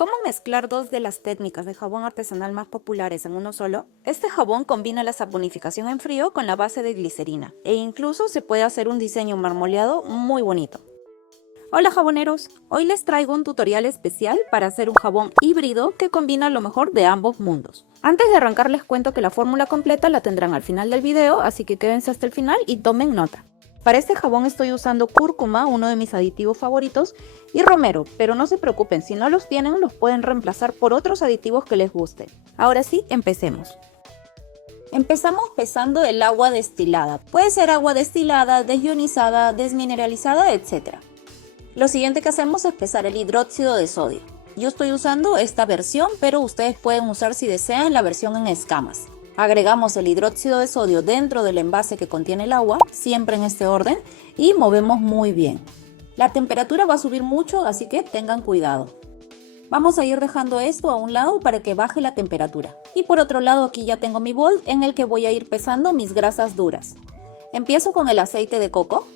¿Cómo mezclar dos de las técnicas de jabón artesanal más populares en uno solo? Este jabón combina la saponificación en frío con la base de glicerina e incluso se puede hacer un diseño marmoleado muy bonito. Hola jaboneros, hoy les traigo un tutorial especial para hacer un jabón híbrido que combina lo mejor de ambos mundos. Antes de arrancar les cuento que la fórmula completa la tendrán al final del video, así que quédense hasta el final y tomen nota. Para este jabón estoy usando cúrcuma, uno de mis aditivos favoritos, y romero, pero no se preocupen, si no los tienen los pueden reemplazar por otros aditivos que les gusten. Ahora sí, empecemos. Empezamos pesando el agua destilada. Puede ser agua destilada, desionizada, desmineralizada, etc. Lo siguiente que hacemos es pesar el hidróxido de sodio. Yo estoy usando esta versión, pero ustedes pueden usar si desean la versión en escamas. Agregamos el hidróxido de sodio dentro del envase que contiene el agua, siempre en este orden, y movemos muy bien. La temperatura va a subir mucho, así que tengan cuidado. Vamos a ir dejando esto a un lado para que baje la temperatura. Y por otro lado aquí ya tengo mi bol en el que voy a ir pesando mis grasas duras. Empiezo con el aceite de coco.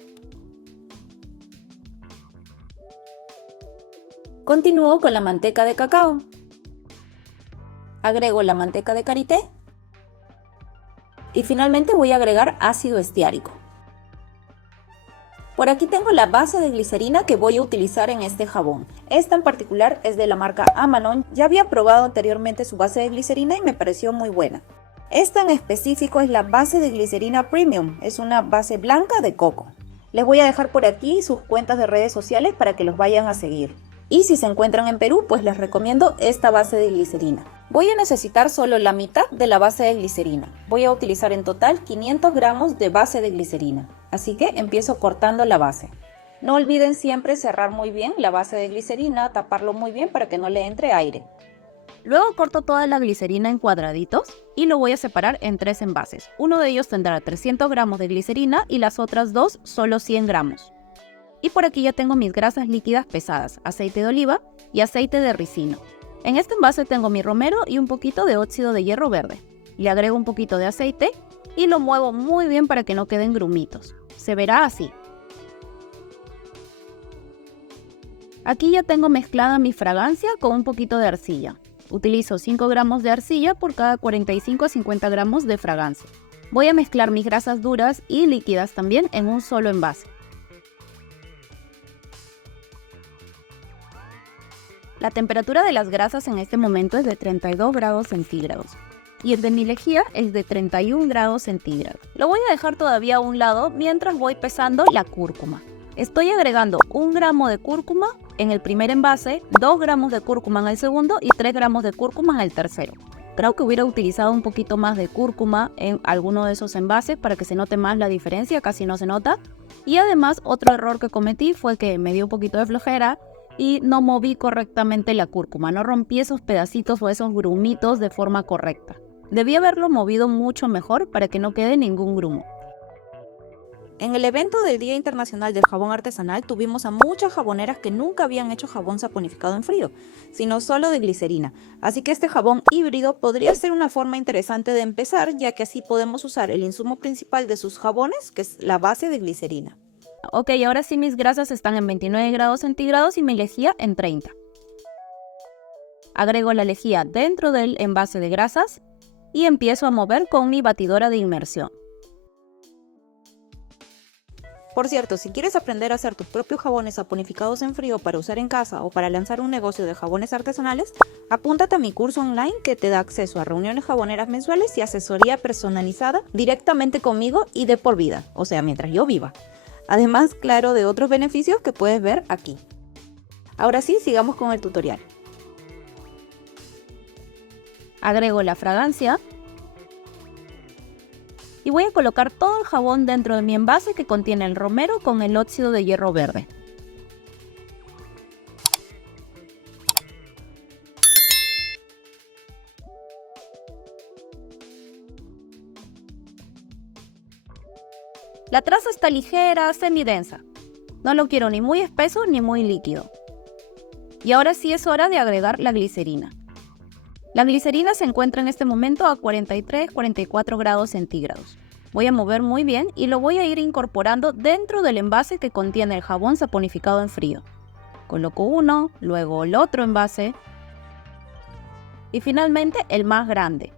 Continúo con la manteca de cacao. Agrego la manteca de karité. Y finalmente voy a agregar ácido estiárico. Por aquí tengo la base de glicerina que voy a utilizar en este jabón. Esta en particular es de la marca Amanon. Ya había probado anteriormente su base de glicerina y me pareció muy buena. Esta en específico es la base de glicerina Premium. Es una base blanca de coco. Les voy a dejar por aquí sus cuentas de redes sociales para que los vayan a seguir. Y si se encuentran en Perú, pues les recomiendo esta base de glicerina. Voy a necesitar solo la mitad de la base de glicerina. Voy a utilizar en total 500 gramos de base de glicerina. Así que empiezo cortando la base. No olviden siempre cerrar muy bien la base de glicerina, taparlo muy bien para que no le entre aire. Luego corto toda la glicerina en cuadraditos y lo voy a separar en 3 envases. Uno de ellos tendrá 300 gramos de glicerina y las otras dos solo 100 gramos. Y por aquí ya tengo mis grasas líquidas pesadas, aceite de oliva y aceite de ricino. En este envase tengo mi romero y un poquito de óxido de hierro verde. Le agrego un poquito de aceite y lo muevo muy bien para que no queden grumitos. Se verá así. Aquí ya tengo mezclada mi fragancia con un poquito de arcilla. Utilizo 5 gramos de arcilla por cada 45 a 50 gramos de fragancia. Voy a mezclar mis grasas duras y líquidas también en un solo envase. La temperatura de las grasas en este momento es de 32 grados centígrados y el de mi lejía es de 31 grados centígrados. Lo voy a dejar todavía a un lado mientras voy pesando la cúrcuma. Estoy agregando 1 gramo de cúrcuma en el primer envase, 2 gramos de cúrcuma en el segundo y 3 gramos de cúrcuma en el tercero. Creo que hubiera utilizado un poquito más de cúrcuma en alguno de esos envases para que se note más la diferencia, casi no se nota. Y además otro error que cometí fue que me dio un poquito de flojera y no moví correctamente la cúrcuma, no rompí esos pedacitos o esos grumitos de forma correcta. Debí haberlo movido mucho mejor para que no quede ningún grumo. En el evento del Día Internacional del Jabón Artesanal tuvimos a muchas jaboneras que nunca habían hecho jabón saponificado en frío, sino solo de glicerina. Así que este jabón híbrido podría ser una forma interesante de empezar, ya que así podemos usar el insumo principal de sus jabones, que es la base de glicerina. Ok, ahora sí mis grasas están en 29 grados centígrados y mi lejía en 30. Agrego la lejía dentro del envase de grasas y empiezo a mover con mi batidora de inmersión. Por cierto, si quieres aprender a hacer tus propios jabones saponificados en frío para usar en casa o para lanzar un negocio de jabones artesanales, apúntate a mi curso online que te da acceso a reuniones jaboneras mensuales y asesoría personalizada directamente conmigo y de por vida, o sea, mientras yo viva. Además, claro, de otros beneficios que puedes ver aquí. Ahora sí, sigamos con el tutorial. Agrego la fragancia y voy a colocar todo el jabón dentro de mi envase que contiene el romero con el óxido de hierro verde. La traza está ligera, semidensa. No lo quiero ni muy espeso ni muy líquido. Y ahora sí es hora de agregar la glicerina. La glicerina se encuentra en este momento a 43-44 grados centígrados. Voy a mover muy bien y lo voy a ir incorporando dentro del envase que contiene el jabón saponificado en frío. Coloco uno, luego el otro envase Y finalmente el más grande.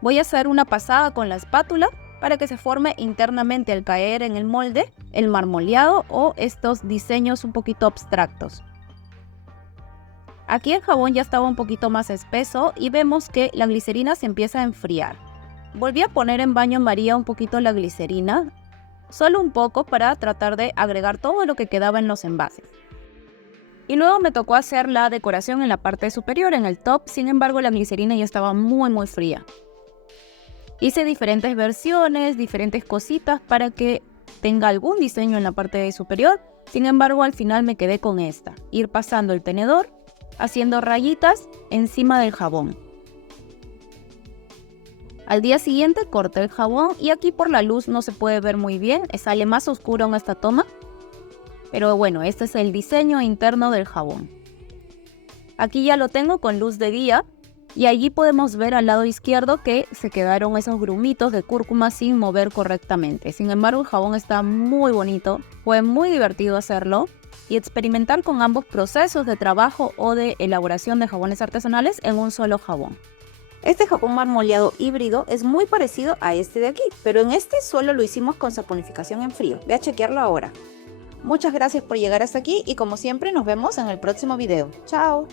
Voy a hacer una pasada con la espátula para que se forme internamente al caer en el molde el marmoleado o estos diseños un poquito abstractos. Aquí el jabón ya estaba un poquito más espeso y vemos que la glicerina se empieza a enfriar. Volví a poner en baño María un poquito la glicerina, solo un poco para tratar de agregar todo lo que quedaba en los envases. Y luego me tocó hacer la decoración en la parte superior, en el top, sin embargo la glicerina ya estaba muy fría. Hice diferentes versiones, diferentes cositas para que tenga algún diseño en la parte superior, sin embargo al final me quedé con esta, ir pasando el tenedor, haciendo rayitas encima del jabón. Al día siguiente corté el jabón y aquí por la luz no se puede ver muy bien, sale más oscuro en esta toma. Pero bueno, este es el diseño interno del jabón. Aquí ya lo tengo con luz de día y allí podemos ver al lado izquierdo que se quedaron esos grumitos de cúrcuma sin mover correctamente. Sin embargo, el jabón está muy bonito, fue muy divertido hacerlo y experimentar con ambos procesos de trabajo o de elaboración de jabones artesanales en un solo jabón. Este jabón marmoleado híbrido es muy parecido a este de aquí, pero en este solo lo hicimos con saponificación en frío. Ve a chequearlo ahora. Muchas gracias por llegar hasta aquí y como siempre nos vemos en el próximo video. ¡Chao!